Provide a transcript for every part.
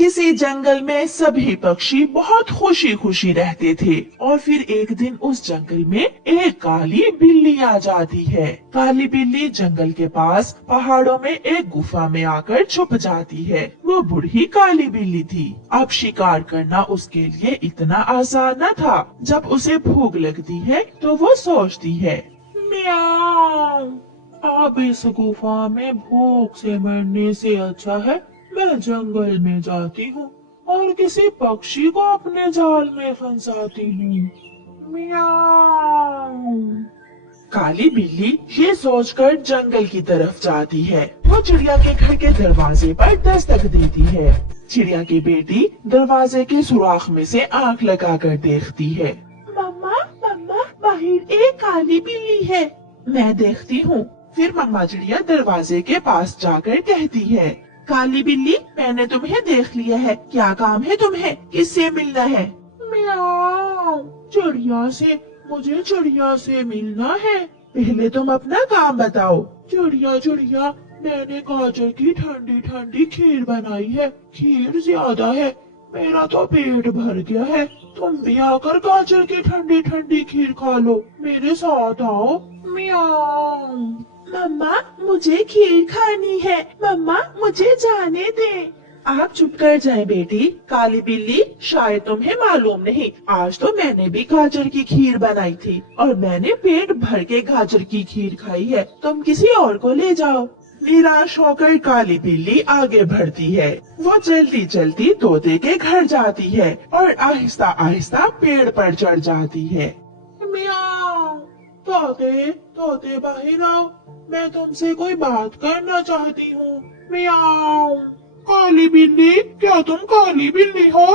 किसी जंगल में सभी पक्षी बहुत खुशी खुशी रहते थे और फिर एक दिन उस जंगल में एक काली बिल्ली आ जाती है। काली बिल्ली जंगल के पास पहाड़ों में एक गुफा में आकर छुप जाती है। वो बूढ़ी काली बिल्ली थी। अब शिकार करना उसके लिए इतना आसान न था। जब उसे भूख लगती है तो वो सोचती है, म्याऊं, अब इस गुफा में भूख से मरने से अच्छा है मैं जंगल में जाती हूँ और किसी पक्षी को अपने जाल में फंसाती हूँ। म्याऊं। काली बिल्ली ये सोचकर जंगल की तरफ जाती है। वो चिड़िया के घर के दरवाजे पर दस्तक देती है। चिड़िया की बेटी दरवाजे के सुराख में से आंख लगाकर देखती है। मम्मा मम्मा, बाहर एक काली बिल्ली है। मैं देखती हूँ। फिर मम्मा चिड़िया दरवाजे के पास जाकर कहती है, काली बिल्ली, मैंने तुम्हें देख लिया है। क्या काम है तुम्हें? किससे मिलना है? म्याऊं, चिड़िया से। मुझे चिड़िया से मिलना है। पहले तुम अपना काम बताओ। चिड़िया चिड़िया, मैंने गाजर की ठंडी ठंडी खीर बनाई है। खीर ज्यादा है, मेरा तो पेट भर गया है। तुम भी आकर गाजर की ठंडी ठंडी खीर खा लो। मेरे साथ आओ। म्याऊं। मम्मा, मुझे खीर खानी है। मम्मा, मुझे जाने दे। आप चुप कर जाएं बेटी। काली बिल्ली, शायद तुम्हें मालूम नहीं, आज तो मैंने भी गाजर की खीर बनाई थी और मैंने पेट भर के गाजर की खीर खाई है। तुम किसी और को ले जाओ। निराश होकर काली बिल्ली आगे बढ़ती है। वो जल्दी जल्दी तोते के घर जाती है और आहिस्ता आहिस्ता पेड़ पर चढ़ जाती है। म्याऊं, तोते तोते बाहर आओ, मैं तुमसे कोई बात करना चाहती हूँ। म्याऊं। काली बिल्ली, क्या तुम काली बिल्ली हो?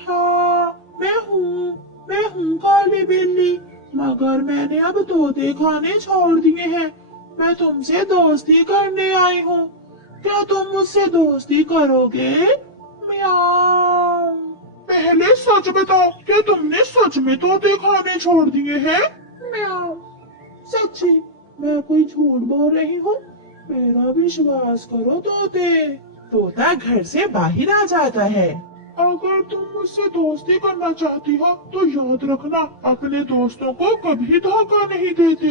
हाँ, मैं हूँ काली बिल्ली, मगर मैंने अब तोते खाने छोड़ दिए हैं। मैं तुमसे दोस्ती करने आई हूँ। क्या तुम मुझसे दोस्ती करोगे? म्याऊं। पहले सच बताओ, क्या तुमने सच में तोते खाने छोड़ दिए हैं? म्याऊं। सच्ची, मैं कोई झूठ बोल रही हूँ? मेरा विश्वास करो तोते। तोता घर से बाहर आ जाता है। अगर तुम मुझसे दोस्ती करना चाहती हो तो याद रखना, अपने दोस्तों को कभी धोखा नहीं देते।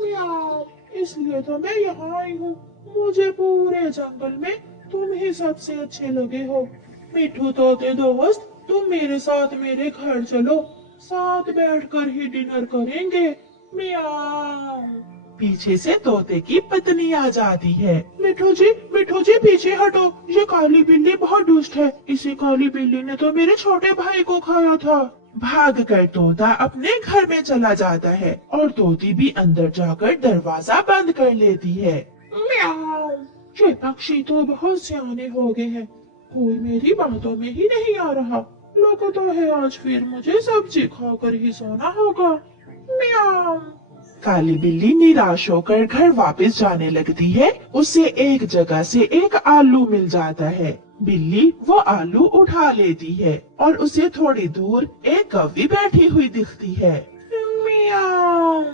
म्याऊं, इसलिए तो मैं यहाँ आई हूँ। मुझे पूरे जंगल में तुम ही सबसे अच्छे लगे हो। मिठू तोते दोस्त, तुम मेरे साथ मेरे घर चलो, साथ बैठकर ही डिनर करेंगे। म्याऊं। पीछे से तोते की पत्नी आ जाती है। मिठू जी पीछे हटो, ये काली बिल्ली बहुत दुष्ट है। इसी काली बिल्ली ने तो मेरे छोटे भाई को खाया था। भागकर तोता अपने घर में चला जाता है और तोती भी अंदर जाकर दरवाजा बंद कर लेती है। म्याऊं। ये पक्षी तो बहुत सियाने हो गए हैं, कोई मेरी बातों में ही नहीं आ रहा। लगता है आज फिर मुझे सब्जी खाकर ही सोना होगा। म्याऊं। काली बिल्ली निराश होकर घर वापस जाने लगती है। उसे एक जगह से एक आलू मिल जाता है। बिल्ली वो आलू उठा लेती है और उसे थोड़ी दूर एक कौवी बैठी हुई दिखती है। म्याऊं।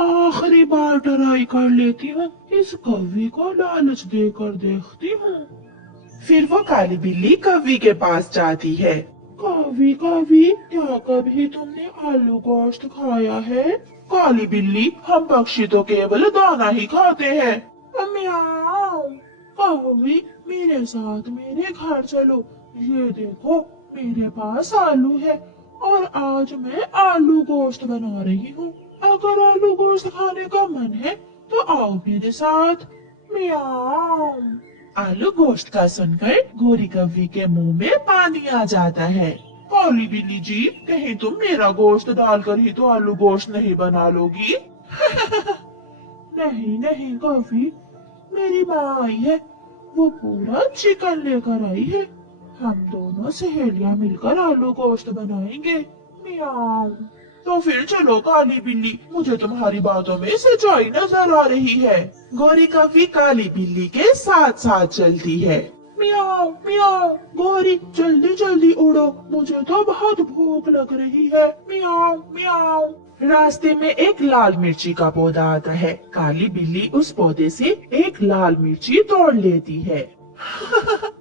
आखिरी बार ट्राई कर लेती हूँ, इस कौवी को लालच देकर देखती हूँ। फिर वो काली बिल्ली कौवी के पास जाती है। कौवी कौवी, क्या कभी तुमने आलू गोश्त खाया है? काली बिल्ली, हम पक्षी तो केवल दाना ही खाते हैं। म्याऊं। कौवी, मेरे साथ मेरे घर चलो। ये देखो, मेरे पास आलू है और आज मैं आलू गोश्त बना रही हूँ। अगर आलू गोश्त खाने का मन है तो आओ मेरे साथ। म्याऊं। आलू गोश्त का सुनकर गोरी कौवी के मुंह में पानी आ जाता है। काली बिल्ली जी, कहीं तुम मेरा गोश्त डालकर ही तो आलू गोश्त नहीं बना लोगी? नहीं नहीं कौवी, मेरी माँ आई है, वो पूरा चिकन लेकर आई है। हम दोनों सहेलियां मिलकर आलू गोश्त बनाएंगे। म्याऊं। तो फिर चलो काली बिल्ली, मुझे तुम्हारी बातों में सच्चाई नजर आ रही है। गोरी कौवी काली बिल्ली के साथ साथ चलती है। म्याऊं म्याऊं, गोरी जल्दी जल्दी उड़ो, मुझे तो बहुत भूख लग रही है। म्याऊं म्याऊं। रास्ते में एक लाल मिर्ची का पौधा आता है। काली बिल्ली उस पौधे से एक लाल मिर्ची तोड़ लेती है।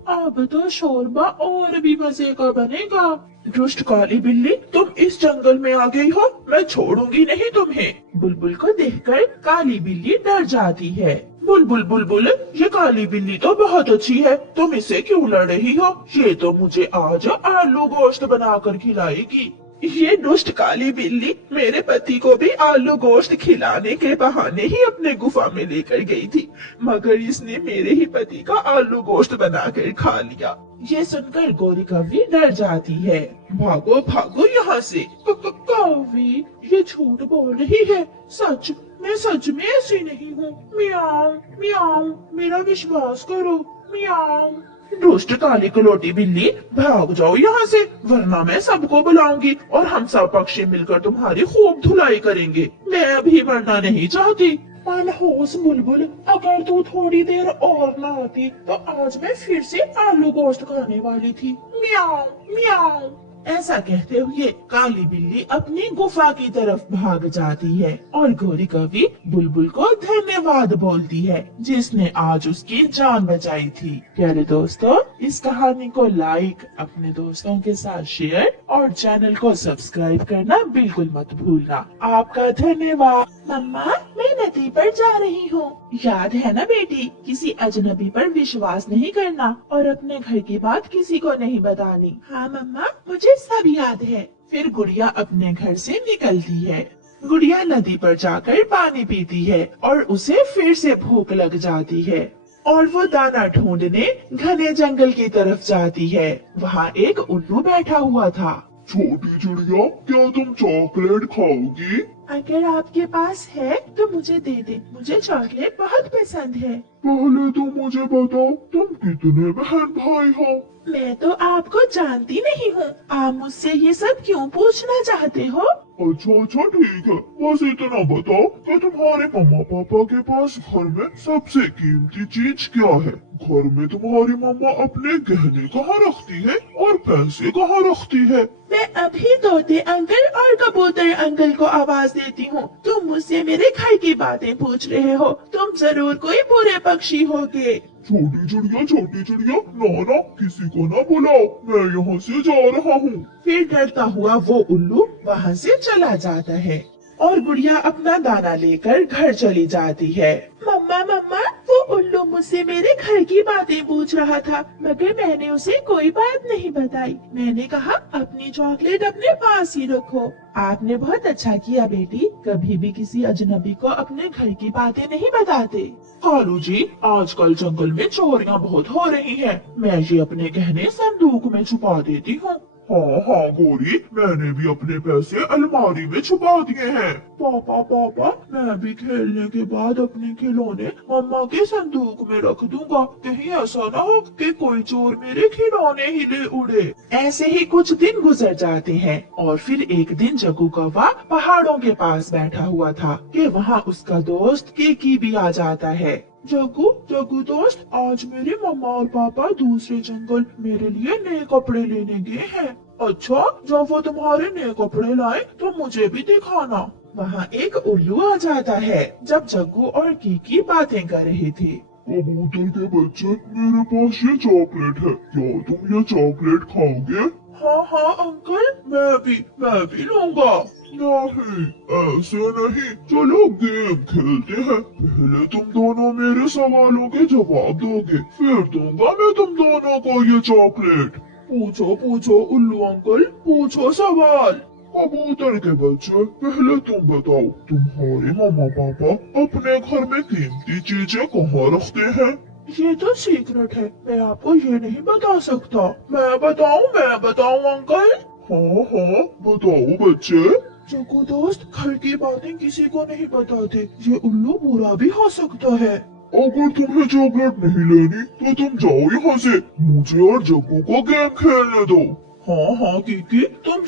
अब तो शोरबा और भी मजे का बनेगा। दुष्ट काली बिल्ली, तुम इस जंगल में आ गई हो, मैं छोड़ूंगी नहीं तुम्हें। बुलबुल को देखकर काली बिल्ली डर जाती है। बुलबुल बुलबुल, ये काली बिल्ली तो बहुत अच्छी है, तुम इसे क्यों लड़ रही हो? ये तो मुझे आज आलू गोश्त बनाकर खिलाएगी। ये दुष्ट काली बिल्ली मेरे पति को भी आलू गोश्त खिलाने के बहाने ही अपने गुफा में लेकर गई थी, मगर इसने मेरे ही पति का आलू गोश्त बनाकर खा लिया। ये सुनकर गौरी कौवी डर जाती है। भागो भागो यहाँ से। कौवी, ये झूठ बोल रही है, सच, मैं सच में ऐसी नहीं हूँ। मियाऊ मियाऊ, मेरा विश्वास करो। मियाऊ। दुष्ट काली कलोटी बिल्ली, भाग जाओ यहाँ से, वरना मैं सबको बुलाऊंगी और हम सब पक्षी मिलकर तुम्हारी खूब धुलाई करेंगे। मैं अभी मरना नहीं चाहती। मनहूस बुलबुल, अगर तू थोड़ी देर और न आती तो आज मैं फिर से आलू गोश्त खाने वाली थी। म्याऊ म्याऊ। ऐसा कहते हुए काली बिल्ली अपनी गुफा की तरफ भाग जाती है और गौरी कौवी बुलबुल को धन्यवाद बोलती है, जिसने आज उसकी जान बचाई थी। प्यारे दोस्तों, इस कहानी को लाइक, अपने दोस्तों के साथ शेयर और चैनल को सब्सक्राइब करना बिल्कुल मत भूलना। आपका धन्यवाद। मम्मा, मैं नदी पर जा रही हूँ। याद है ना बेटी, किसी अजनबी पर विश्वास नहीं करना और अपने घर की बात किसी को नहीं बतानी। हाँ मम्मा, मुझे सब याद है। फिर गुड़िया अपने घर से निकलती है। गुड़िया नदी पर जाकर पानी पीती है और उसे फिर से भूख लग जाती है और वो दाना ढूंढने घने जंगल की तरफ जाती है। वहाँ एक उल्लू बैठा हुआ था। छोटी चिड़िया, क्या तुम चॉकलेट खाओगी? अगर आपके पास है तो मुझे दे दे, मुझे चॉकलेट बहुत पसंद है। पहले तो मुझे बताओ, तुम कितने बहन भाई हो? मैं तो आपको जानती नहीं हूँ, आप मुझसे ये सब क्यों पूछना चाहते हो? अच्छा अच्छा ठीक है, बस इतना बताओ कि तुम्हारे मम्मा पापा के पास घर में सबसे कीमती चीज क्या है? घर में तुम्हारी मम्मा अपने गहने कहाँ रखती है और पैसे कहाँ रखती है? मैं अभी तोते अंकल और कबूतर अंकल को आवाज देती हूँ। तुम मुझसे मेरे घर की बातें पूछ रहे हो, तुम जरूर कोई बुरे पक्षी होगे। छोटी चिड़िया, ना किसी को ना बुलाओ, मैं यहाँ से जा रहा हूँ। फिर डरता हुआ वो उल्लू वहाँ से चला जाता है और गुड़िया अपना दाना लेकर घर चली जाती है। मम्मा मम्मा, वो उल्लू मुझसे मेरे घर की बातें पूछ रहा था, मगर मैंने उसे कोई बात नहीं बताई। मैंने कहा अपनी चॉकलेट अपने पास ही रखो। आपने बहुत अच्छा किया बेटी, कभी भी किसी अजनबी को अपने घर की बातें नहीं बताते। कालू जी, आजकल जंगल में चोरियां बहुत हो रही हैं। मैं ये अपने गहने संदूक में छुपा देती हूँ। हाँ गौरी, मैंने भी अपने पैसे अलमारी में छुपा दिए हैं। पापा, मैं भी खेलने के बाद अपने खिलौने मम्मा के संदूक में रख दूंगा। कहीं ऐसा ना हो कि कोई चोर मेरे खिलौने ही ले उड़े। ऐसे ही कुछ दिन गुजर जाते हैं और फिर एक दिन जग्गू कौवा पहाड़ों के पास बैठा हुआ था कि वहाँ उसका दोस्त केकी भी आ जाता है। जग्गू दोस्त, आज मेरे मम्मा और पापा दूसरे जंगल मेरे लिए नए कपड़े लेने गए हैं। अच्छा, जब वो तुम्हारे नए कपड़े लाए तो मुझे भी दिखाना। वहाँ एक उल्लू आ जाता है जब जग्गू और कीकी बातें कर रहे थे। कबूतर के बच्चे, मेरे पास ये चॉकलेट है, क्या तुम ये चॉकलेट खाओगे? हाँ अंकल, मैं भी लूंगा। नहीं, ऐसे नहीं, चलो गेम खेलते हैं। पहले तुम दोनों मेरे सवालों के जवाब दोगे, फिर दूंगा मैं तुम दोनों को ये चॉकलेट। पूछो उल्लू अंकल, पूछो सवाल। कबूतर के बच्चे, पहले तुम बताओ, तुम्हारे मम्मा पापा अपने घर में कीमती चीजें कहाँ रखते हैं? ये तो सीक्रेट है, मैं आपको ये नहीं बता सकता। मैं बताऊं अंकल? हाँ, बताओ बच्चे। जग्गू दोस्त, घर की बातें किसी को नहीं बताते, ये उल्लू बुरा भी हो सकता है। अगर तुम्हें चॉकलेट नहीं लेनी तो तुम जाओ यहाँ से, मुझे और जग्गू को गेम खेलने दो। हाँ कीकी, तुम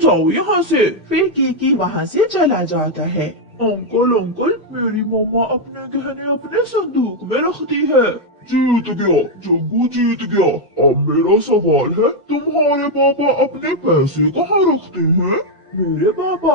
जाओ यहाँ से। फिर कीकी वहाँ से चला जाता है। अंकल, मेरी मम्मा अपने गहने अपने संदूक में रखती है। जीत गया, जग्गू जीत गया। अब मेरा सवाल है, तुम्हारे पापा अपने पैसे कहाँ रखते हैं? मेरे पापा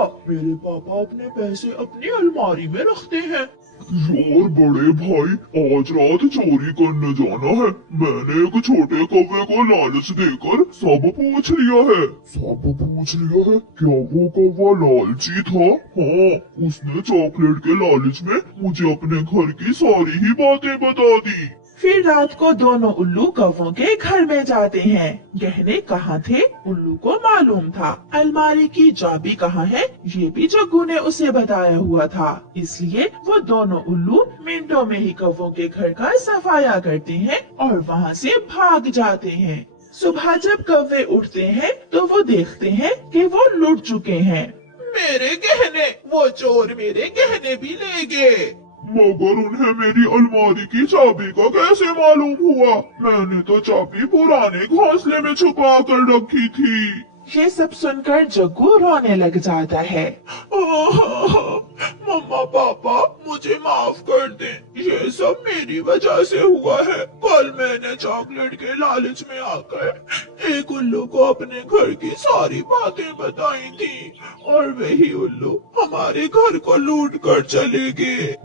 अपने पैसे अपनी अलमारी में रखते हैं। यार बड़े भाई, आज रात चोरी करने जाना है। मैंने एक छोटे कौवे को लालच देकर सब पूछ लिया है। सब पूछ लिया है? क्या वो कौवा लालची था? हाँ, उसने चॉकलेट के लालच में मुझे अपने घर की सारी ही बातें बता दी। फिर रात को दोनों उल्लू कौवों के घर में जाते हैं। गहने कहाँ थे उल्लू को मालूम था। अलमारी की चाबी कहाँ है ये भी जग्गू ने उसे बताया हुआ था। इसलिए वो दोनों उल्लू मिनटों में ही कौवों के घर का सफाया करते हैं और वहाँ से भाग जाते हैं। सुबह जब कौवे उठते हैं तो वो देखते हैं कि वो लुट चुके हैं। मेरे गहने, वो चोर मेरे गहने भी ले गए। मगर उन्हें मेरी अलमारी की चाबी का कैसे मालूम हुआ? मैंने तो चाबी पुराने घोंसले में छुपा कर रखी थी। ये सब सुनकर जग्गू रोने लग जाता है। मम्मा पापा, मुझे माफ कर दें। ये सब मेरी वजह से हुआ है। कल मैंने चॉकलेट के लालच में आकर एक उल्लू को अपने घर की सारी बातें बताई थी और वही उल्लू हमारे घर को लूट कर चले गए।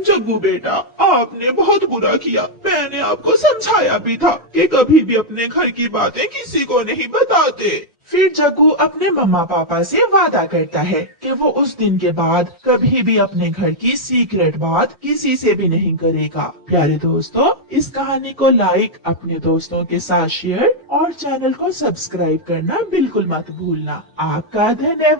जग्गू बेटा, आपने बहुत बुरा किया। मैंने आपको समझाया भी था कि कभी भी अपने घर की बातें किसी को नहीं बताते। फिर जग्गू अपने मम्मा पापा से वादा करता है कि वो उस दिन के बाद कभी भी अपने घर की सीक्रेट बात किसी से भी नहीं करेगा। प्यारे दोस्तों, इस कहानी को लाइक, अपने दोस्तों के साथ शेयर और चैनल को सब्सक्राइब करना बिल्कुल मत भूलना। आपका धन्यवाद।